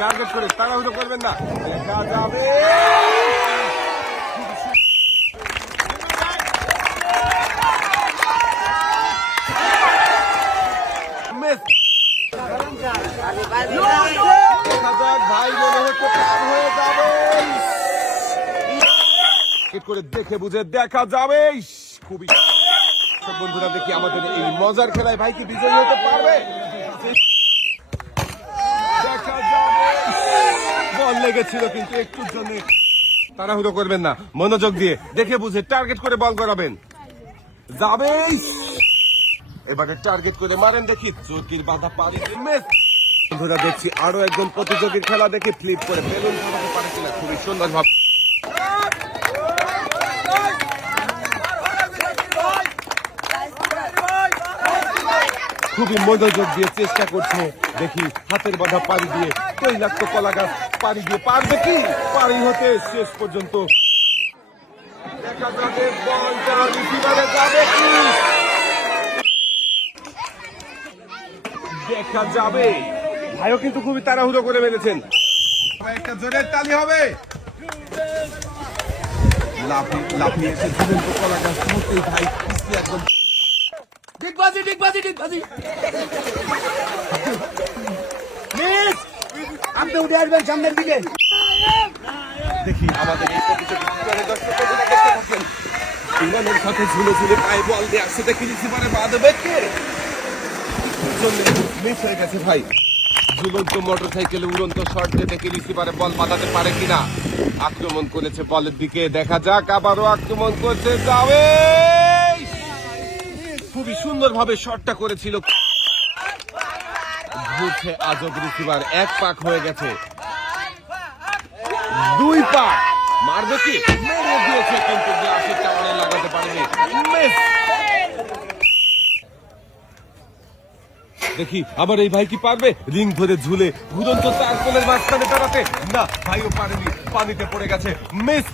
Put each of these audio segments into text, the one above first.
Target করে তাড়াহুড়ো করবেন না, দেখা যাবে মিস। ভাই মনে হচ্ছে পার হয়ে যাবে, করে দেখে বুঝে দেখা যাবে। খুবই বন্ধুরা, দেখি আমাদের এই মজার খেলায় ভাই কি বিজয়ী হতে পারবে, দেখা যাবে। বল লেগেছিল কিন্তু একটুর জন্য, তাড়াহুড়ো করবেন না, মনোযোগ দিয়ে দেখে বুঝে টার্গেট করে বল করাবেন। যাবে, এবারে টার্গেট করে মারেন, দেখি চোরকির বাধা পারি মিস। বন্ধুরা দেখছি আরো একজন প্রতিযোগীর খেলা দেখে ফ্লিপ করে বেলুন ফাটাতে পারে কিনা, খুবই সুন্দর ভাবে। খুবই মনোযোগ দিয়ে চেষ্টা করছে, দেখি হাতের বাধা পাড়ি দিয়ে তৈলাক্ত কলা গাছ পাড়ি দিয়ে পারবে কি, পাড়ি হতে শেষ পর্যন্ত দেখা যাবে বলটা রিসিভারে যাবে কি, দেখা যাবে। ভাইও কিন্তু খুবই তাড়াহুড়ো করে মেরেছেন, একটা জোরের তালি হবে। লাফিয়ে এসে ঝুলন্ত কলা গাছ মুহূর্তেই ভাই একদম ডিগবাজি মিস, আপনি উঠে আসবেন সামনের দিকে। দেখি আমাদের এই প্রতিযোগী ইমানের সাথে ঝুলে ঝুলে পায়ে বল দিয়ে আসছে, দেখি রিসিভারে বাঁধবে কে, মিস হয়ে গেছে ভাই। ঝুলন্ত মোটর সাইকেলে উড়ন্ত শট দিয়ে দেখি রিসিভারে বল বাঁধাতে পারে কিনা। আক্রমণ করেছে বলের দিকে, দেখা যাক, আবারও আক্রমণ করছে, যাবে। খুবই সুন্দর ভাবে শটটা করেছিল, ঘুরছে আজব রিসিভার, এক পাক হয়ে গেছে, দুই পাক মারবে কি, মেরে দিয়েছে কিন্তু গ্লাসের টাওয়ারে লাগাতে পারেনি, মিস। দেখি আবার এই ভাই কি পারবে, রিং ধরে ঝুলে ঘুরন্ত চারকোলের মাঝখানে দাঁড়াতে, না ভাইও পারেনি, পানিতে পড়ে গেছে, মিস।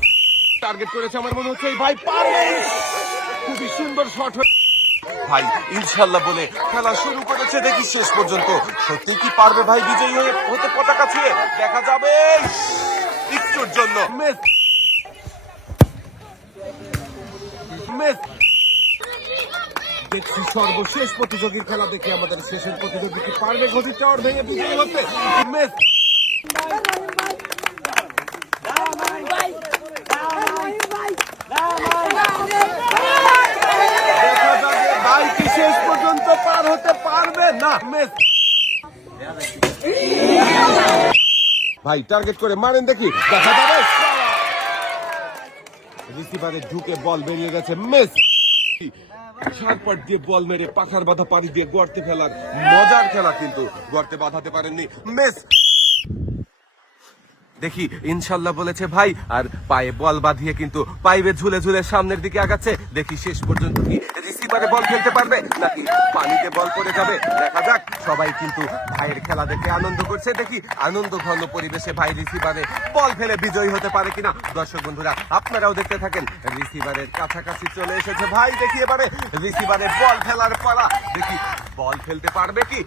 টার্গেট করেছে, আমার মনে হচ্ছে এই ভাই পারবে, খুবই সুন্দর শট ভাই ইনশাল্লাহ বলে খেলা শুরু করেছে, দেখি শেষ পর্যন্ত সত্যি কি পারবে ভাই বিজয়ী হতে পতাকা ছুঁয়ে, দেখা যাবে একটুর জন্য মিস। দেখছি সর্বশেষ প্রতিযোগীর খেলা, দেখি আমাদের শেষের প্রতিযোগী কি পারবে ঘটির টাওয়ার ভেঙে বিজয়ী হতে, মিস। ভাই কি শেষ পর্যন্ত পার হতে পারবে না, মিস। ভাই টার্গেট করে মারেন, দেখি দেখা যাবে, রিসিভারে ঢুকে বল বেরিয়ে গেছে, মিস। শারপাট দিয়ে বল মেরে পাখার বাধা পাড়ি দিয়ে গর্তে ফেলার মজার খেলা, কিন্তু গর্তে বাঁধাতে পারেননি, মিস। দেখি ইনশাল্লাহ বলেছে ভাই, আর পায়ে বল বাঁধিয়ে কিন্তু পাইবে ঝুলে ঝুলে সামনের দিকে আগাচ্ছে, দেখি শেষ পর্যন্ত কি রিসিভারে বল খেলতে পারবে নাকি পানিতে বল পড়ে যাবে, দেখা যাক। সবাই কিন্তু ভাইয়ের খেলা দেখে আনন্দ করছে, দেখি আনন্দ ঘন পরিবেশে ভাই রিসিভারে বল ফেলে বিজয়ী হতে পারে কিনা। দর্শক বন্ধুরা আপনারাও দেখতে থাকেন, রিসিভারের কাছাকাছি চলে এসেছে ভাই, দেখি এবারে রিসিভারে বল ফেলার পালা, দেখি বল ফেলতে পারবে কি।